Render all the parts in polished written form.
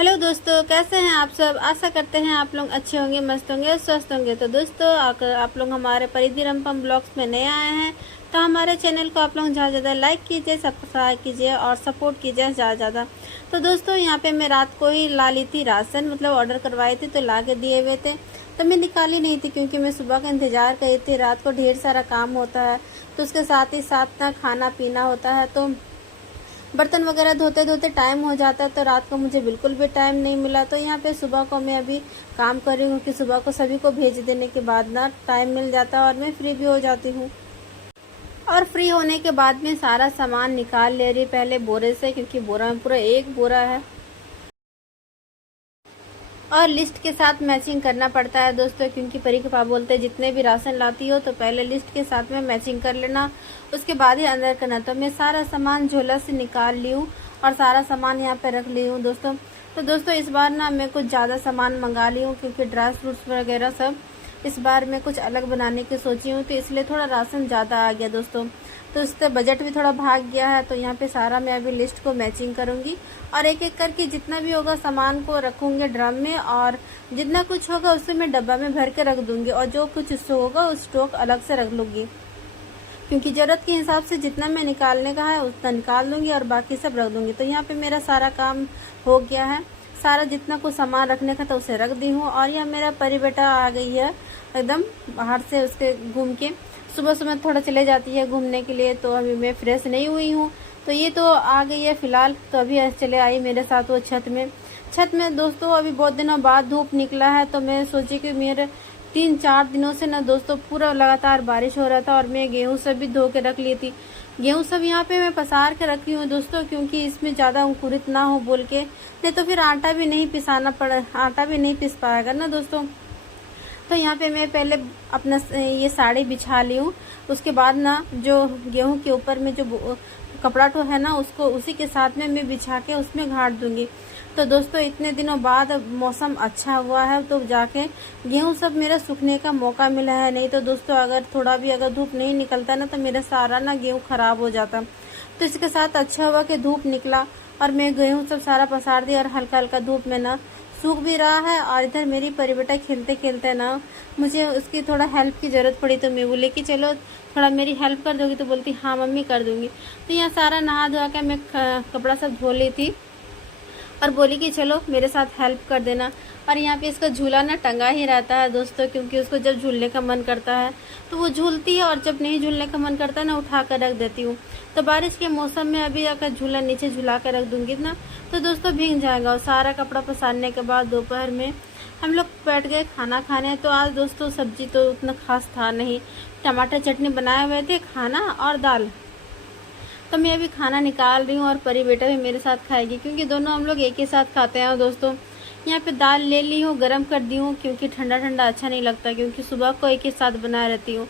Hello दोस्तों, कैसे हैं आप सब। आशा करते हैं आप लोग अच्छे होंगे, मस्त होंगे, स्वस्थ होंगे। तो दोस्तों, अगर आप लोग हमारे परिधि रमपम ब्लॉग्स में नए आए हैं तो हमारे चैनल को आप लोग ज़्यादा ज़्यादा लाइक कीजिए, सब्सक्राइब कीजिए और सपोर्ट कीजिए ज़्यादा ज़्यादा। तो दोस्तों, यहाँ पे मैं रात को ही ला ली थी राशन, मतलब ऑर्डर करवाई थी तो ला के दिए हुए थे। तो मैं निकाली नहीं थी क्योंकि मैं सुबह का इंतज़ार कर रही थी। रात को ढेर सारा काम होता है तो उसके साथ ही साथ ना खाना पीना होता है, तो बर्तन वगैरह धोते धोते टाइम हो जाता है। तो रात को मुझे बिल्कुल भी टाइम नहीं मिला। तो यहाँ पे सुबह को मैं अभी काम कर रही हूँ कि सुबह को सभी को भेज देने के बाद ना टाइम मिल जाता है और मैं फ्री भी हो जाती हूँ। और फ्री होने के बाद में सारा सामान निकाल ले रही पहले बोरे से, क्योंकि बोरा में पूरा एक बोरा है और लिस्ट के साथ मैचिंग करना पड़ता है दोस्तों, क्योंकि परी के पापा बोलते हैं जितने भी राशन लाती हो तो पहले लिस्ट के साथ में मैचिंग कर लेना, उसके बाद ही अंदर करना। तो मैं सारा सामान झोला से निकाल ली हूँ और सारा सामान यहाँ पे रख ली हूँ दोस्तों। तो दोस्तों, इस बार ना मैं कुछ ज़्यादा सामान मंगा ली हूँ क्योंकि ड्राई फ्रूट्स वगैरह सब इस बार मैं कुछ अलग बनाने की सोची हूँ, तो इसलिए थोड़ा राशन ज़्यादा आ गया दोस्तों। तो इससे बजट भी थोड़ा भाग गया है। तो यहाँ पे सारा मैं अभी लिस्ट को मैचिंग करूँगी और एक एक करके जितना भी होगा सामान को रखूँगी ड्रम में, और जितना कुछ होगा उससे मैं डब्बा में भर के रख दूँगी और जो कुछ स्टॉक होगा उस स्टॉक अलग से रख लूँगी, क्योंकि ज़रूरत के हिसाब से जितना मैं निकालने का है उतना निकाल दूँगी और बाकी सब रख दूँगी। तो यहाँ पे मेरा सारा काम हो गया है। सारा जितना कुछ सामान रखने का था उसे रख दी हूँ। और यह मेरा परी बेटा आ गई है एकदम बाहर से, उसके घूम के सुबह सुबह थोड़ा चले जाती है घूमने के लिए। तो अभी मैं फ्रेश नहीं हुई हूँ, तो ये तो आ गई है फ़िलहाल। तो अभी चले आई मेरे साथ वो छत में दोस्तों। अभी बहुत दिनों बाद धूप निकला है तो मैं सोची कि मेरे 3-4 दिनों से ना दोस्तों पूरा लगातार बारिश हो रहा था और मैं गेहूँ सब भी धो के रख ली थी। गेहूँ सब यहाँ पे मैं पसार के रखी हूँ दोस्तों, क्योंकि इसमें ज़्यादा अंकुरित ना हो बोल के, नहीं तो फिर आटा भी नहीं पिस पाएगा ना दोस्तों। तो यहाँ पे मैं पहले अपना ये साड़ी बिछा ली हूँ। उसके बाद ना जो गेहूं के ऊपर में जो कपड़ा तो है ना, उसको उसी के साथ में मैं बिछा के उसमें घाट दूंगी। तो दोस्तों, इतने दिनों बाद मौसम अच्छा हुआ है तो जाके गेहूं सब मेरा सूखने का मौका मिला है। नहीं तो दोस्तों, अगर थोड़ा भी अगर धूप नहीं निकलता ना तो मेरा सारा ना गेहूं खराब हो जाता। तो इसके साथ अच्छा हुआ कि धूप निकला और मैं गेहूं सब सारा पसार दिया और हल्का हल्का धूप में ना सूख भी रहा है। और इधर मेरी परी बेटा खेलते खेलते ना मुझे उसकी थोड़ा हेल्प की ज़रूरत पड़ी, तो मैं बोली कि चलो थोड़ा मेरी हेल्प कर दोगी। तो बोलती हाँ मम्मी कर दूंगी। तो यहाँ सारा नहा धोआ के मैं कपड़ा सब धो ली थी और बोली कि चलो मेरे साथ हेल्प कर देना। और यहाँ पे इसका झूला ना टंगा ही रहता है दोस्तों, क्योंकि उसको जब झूलने का मन करता है तो वो झूलती है और जब नहीं झूलने का मन करता है ना उठा कर रख देती हूँ। तो बारिश के मौसम में अभी अगर झूला नीचे झूला कर रख दूंगी ना तो दोस्तों भीग जाएगा। और सारा कपड़ा पसारने के बाद दोपहर में हम लोग बैठ गए खाना खाने। तो आज दोस्तों सब्जी तो उतना खास था नहीं, टमाटर चटनी बनाए हुए थे, खाना और दाल। तो मैं अभी खाना निकाल रही हूँ और परी बेटा भी मेरे साथ खाएगी, क्योंकि दोनों हम लोग एक ही साथ खाते हैं। और दोस्तों, यहाँ पे दाल ले ली हूँ, गरम कर दी हूँ, क्योंकि ठंडा ठंडा अच्छा नहीं लगता, क्योंकि सुबह को एक ही साथ बना रहती हूँ।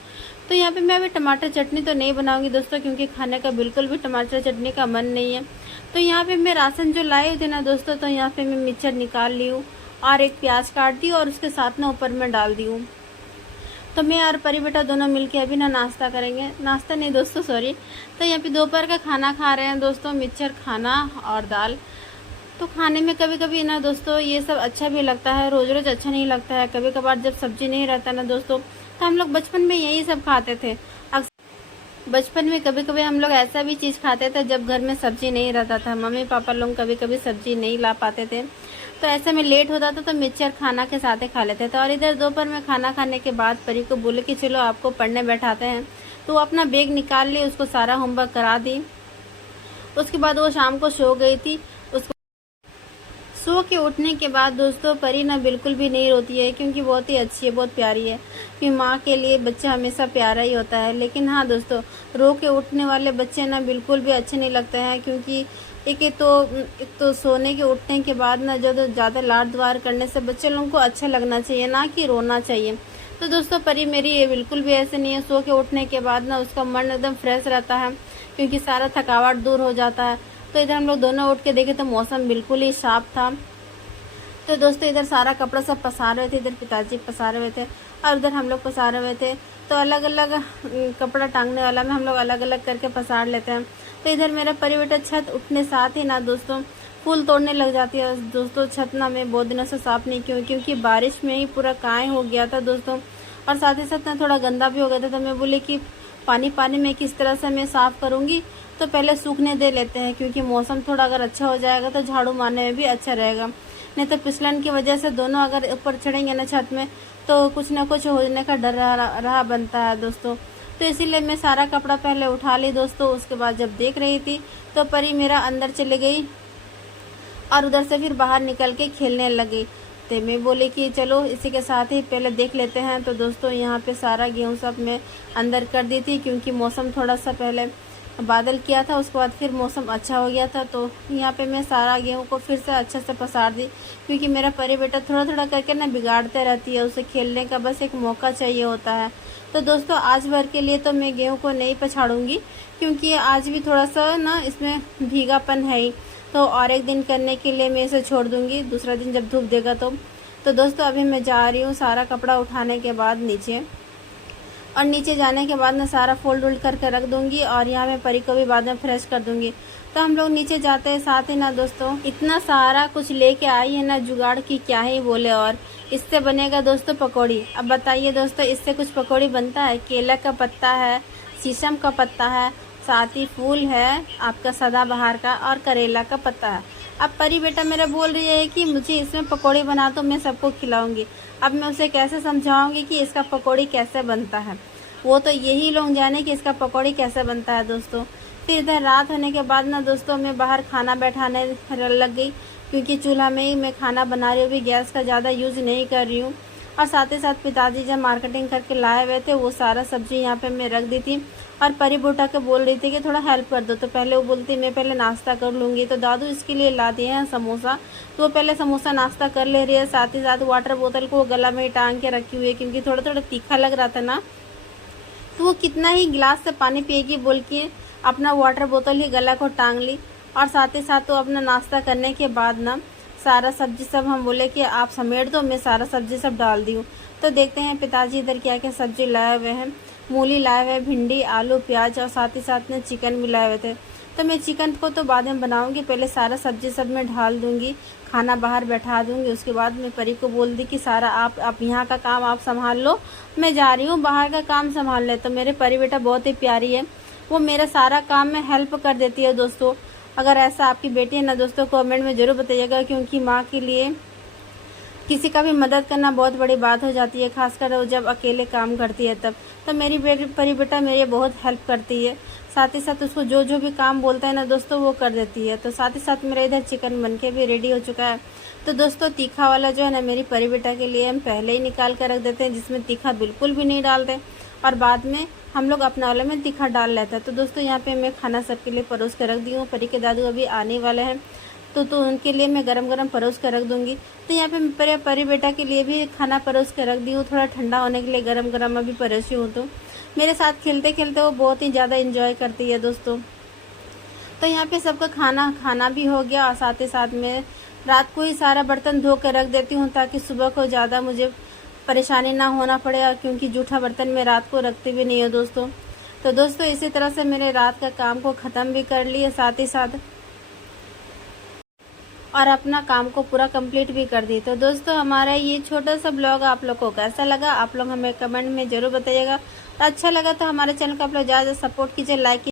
तो यहाँ पे मैं अभी टमाटर चटनी तो नहीं बनाऊंगी दोस्तों, क्योंकि खाने का बिल्कुल भी टमाटर चटनी का मन नहीं है। तो यहाँ पे मैं राशन जो लाए थे ना दोस्तों, तो यहाँ पे मैं मिक्सचर निकाल ली हूँ और एक प्याज काट दी और उसके साथ ना ऊपर में डाल दी हूँ। तो मैं और परी बेटा दोनों मिलके अभी ना नाश्ता करेंगे, नाश्ता नहीं दोस्तों सॉरी। तो यहाँ पे दोपहर का खाना खा रहे हैं दोस्तों, मिक्सचर खाना और दाल। तो खाने में कभी कभी ना दोस्तों ये सब अच्छा भी लगता है, रोज रोज अच्छा नहीं लगता है। कभी कभार जब सब्जी नहीं रहता ना दोस्तों, तो हम लोग बचपन में यही सब खाते थे। बचपन में कभी कभी हम लोग ऐसा भी चीज़ खाते थे जब घर में सब्जी नहीं रहता था, मम्मी पापा लोग कभी कभी सब्जी नहीं ला पाते थे, तो ऐसे में लेट होता था तो मिक्सचर खाना के साथ ही खा लेते थे। और इधर दोपहर में खाना खाने के बाद परी को बोले कि चलो आपको पढ़ने बैठाते हैं। तो वो अपना बैग निकाल ली, उसको सारा होमवर्क करा दी। उसके बाद वो शाम को सो गई थी। सो के उठने के बाद दोस्तों परी ना बिल्कुल भी नहीं रोती है, क्योंकि बहुत ही अच्छी है, बहुत प्यारी है। कि माँ के लिए बच्चा हमेशा प्यारा ही होता है। लेकिन हाँ दोस्तों, रो के उठने वाले बच्चे ना बिल्कुल भी अच्छे नहीं लगते हैं, क्योंकि एक तो सोने के उठने के बाद ना जब ज़्यादा लाड दुआर करने से बच्चे लोगों को अच्छा लगना चाहिए, ना कि रोना चाहिए। तो दोस्तों परी मेरी ये बिल्कुल भी ऐसे नहीं है। सो के उठने के बाद ना उसका मन एकदम फ्रेश रहता है, क्योंकि सारा थकावट दूर हो जाता है। तो इधर हम लोग दोनों उठ के देखे तो मौसम बिल्कुल ही साफ था। तो दोस्तों इधर सारा कपड़ा सब पसार रहे थे, इधर पिताजी पसारे हुए थे और उधर हम लोग पसारे हुए थे। तो अलग अलग कपड़ा टांगने वाला में हम लोग अलग अलग करके पसार लेते हैं। तो इधर मेरा परी बेटा छत उठने साथ ही ना दोस्तों फूल तोड़ने लग जाती है दोस्तों। छत ना मैं बहुत दिनों से साफ नहीं की क्योंकि बारिश में ही पूरा कांय हो गया था दोस्तों, और साथ ही साथ ना थोड़ा गंदा भी हो गया था। तो मैं बोली कि पानी पानी में किस तरह से मैं साफ करूंगी, तो पहले सूखने दे लेते हैं, क्योंकि मौसम थोड़ा अगर अच्छा हो जाएगा तो झाड़ू मारने में भी अच्छा रहेगा। नहीं तो फिसलन की वजह से दोनों अगर ऊपर चढ़ेंगे ना छत में, तो कुछ ना कुछ होने का डर रहा बनता है दोस्तों। तो इसीलिए मैं सारा कपड़ा पहले उठा ली दोस्तों। उसके बाद जब देख रही थी तो परी मेरा अंदर चली गई और उधर से फिर बाहर निकल के खेलने लगी। तो मैं बोली कि चलो इसी के साथ ही पहले देख लेते हैं। तो दोस्तों यहाँ पे सारा गेहूँ सब मैं अंदर कर दी थी, क्योंकि मौसम थोड़ा सा पहले बादल किया था, उसके बाद फिर मौसम अच्छा हो गया था। तो यहाँ पे मैं सारा गेहूँ को फिर से अच्छे से पसार दी, क्योंकि मेरा परी बेटा थोड़ा थोड़ा करके ना बिगाड़ते रहती है, उसे खेलने का बस एक मौका चाहिए होता है। तो दोस्तों आज भर के लिए तो मैं गेहूँ को नहीं पछाड़ूंगी, क्योंकि आज भी थोड़ा सा ना इसमें भीगापन है ही, तो और एक दिन करने के लिए मैं इसे छोड़ दूंगी, दूसरा दिन जब धूप देगा तो दोस्तों अभी मैं जा रही हूँ सारा कपड़ा उठाने के बाद नीचे, और नीचे जाने के बाद मैं सारा फोल्ड वोल्ड करके रख दूंगी, और यहाँ मैं परी को भी बाद में फ्रेश कर दूंगी। तो हम लोग नीचे जाते हैं, साथ ही ना दोस्तों इतना सारा कुछ लेके आई है ना जुगाड़ की क्या ही बोले। और इससे बनेगा दोस्तों पकौड़ी। अब बताइए दोस्तों इससे कुछ पकौड़ी बनता है? केला का पत्ता है, शीशम का पत्ता है, साथ ही फूल है आपका सदाबहार का, और करेला का पत्ता है। अब परी बेटा मेरा बोल रही है कि मुझे इसमें पकौड़ी बना दो, मैं सबको खिलाऊंगी। अब मैं उसे कैसे समझाऊंगी कि इसका पकौड़ी कैसे बनता है? वो तो यही लोग जाने कि इसका पकौड़ी कैसे बनता है दोस्तों। फिर इधर रात होने के बाद ना दोस्तों मैं बाहर खाना बैठाने लग गई, क्योंकि चूल्हा में ही मैं खाना बना रही हूँ, भी गैस का ज़्यादा यूज़ नहीं कर रही हूँ। और साथ ही साथ पिताजी जब मार्केटिंग करके लाए हुए थे वो सारा सब्जी यहाँ पे मैं रख दी थी, और परी बुटा के बोल रही थी कि थोड़ा हेल्प कर दो। तो पहले वो बोलती मैं पहले नाश्ता कर लूँगी, तो दादू इसके लिए ला दिए हैं समोसा। तो वो पहले समोसा नाश्ता कर ले रही है, साथ ही साथ वाटर बोतल को गला में ही टांग के रखी हुई है, क्योंकि थोड़ा थोड़ा तीखा लग रहा था ना, तो वो कितना ही गिलास से पानी पिएगी बोल के अपना वाटर बोतल ही गला को टांग ली। और साथ ही साथ तो अपना नाश्ता करने के बाद ना सारा सब्जी सब हम बोले कि आप समेट दो, मैं सारा सब्जी सब डाल दी हूँ। तो देखते हैं पिताजी इधर क्या क्या सब्जी लाए हुए हैं। मूली लाए हुए, भिंडी, आलू, प्याज, और साथ ही साथ में चिकन भी लाए हुए थे। तो मैं चिकन को तो बाद में बनाऊंगी, पहले सारा सब्जी सब मैं ढाल दूंगी, खाना बाहर बैठा दूंगी। उसके बाद मैं परी को बोल दी कि सारा आप यहाँ का काम आप संभाल लो, मैं जा रही हूँ बाहर का काम संभाल ले। तो मेरे परी बेटा बहुत ही प्यारी है, वो मेरा सारा काम में हेल्प कर देती है दोस्तों। अगर ऐसा आपकी बेटी है ना दोस्तों, कमेंट में ज़रूर बताइएगा, क्योंकि माँ के लिए किसी का भी मदद करना बहुत बड़ी बात हो जाती है, खासकर वो जब अकेले काम करती है तब। तो मेरी परी बेटा मेरी बहुत हेल्प करती है, साथ ही साथ उसको जो जो भी काम बोलता है ना दोस्तों वो कर देती है। तो साथ ही साथ मेरा इधर चिकन बनके भी रेडी हो चुका है। तो दोस्तों तीखा वाला जो है ना मेरी परी बेटा के लिए हम पहले ही निकाल कर रख देते हैं, जिसमें तीखा बिल्कुल भी नहीं डालते, और बाद में हम लोग अपना वाले में तीखा डाल लेते हैं। तो दोस्तों यहाँ पे मैं खाना सबके लिए परोस कर रख दी हूँ। परी के दादू अभी आने वाले हैं, तो उनके लिए मैं गरम गरम परोस कर रख दूंगी। तो यहाँ पे मैं परी बेटा के लिए भी खाना परोस कर रख दी हूँ, थोड़ा ठंडा होने के लिए गरम गरम अभी परोसी हूँ। तो मेरे साथ खेलते खेलते वो बहुत ही ज़्यादा इंजॉय करती है दोस्तों। तो यहाँ पे सबका खाना भी हो गया, और साथ ही साथ में रात को ही सारा बर्तन धो कर रख देती हूँ, ताकि सुबह को ज़्यादा मुझे परेशानी ना होना पड़े, और क्योंकि जूठा बर्तन मैं रात को रखती भी नहीं हूँ दोस्तों। तो दोस्तों इसी तरह से मेरे रात का काम को ख़त्म भी कर लिए, साथ ही साथ और अपना काम को पूरा कंप्लीट भी कर दी। तो दोस्तों हमारा ये छोटा सा ब्लॉग आप लोग को कैसा लगा, आप लोग हमें कमेंट में ज़रूर बताइएगा। तो अच्छा लगा तो हमारे चैनल को आप लोग ज़्यादा सपोर्ट कीजिए, लाइक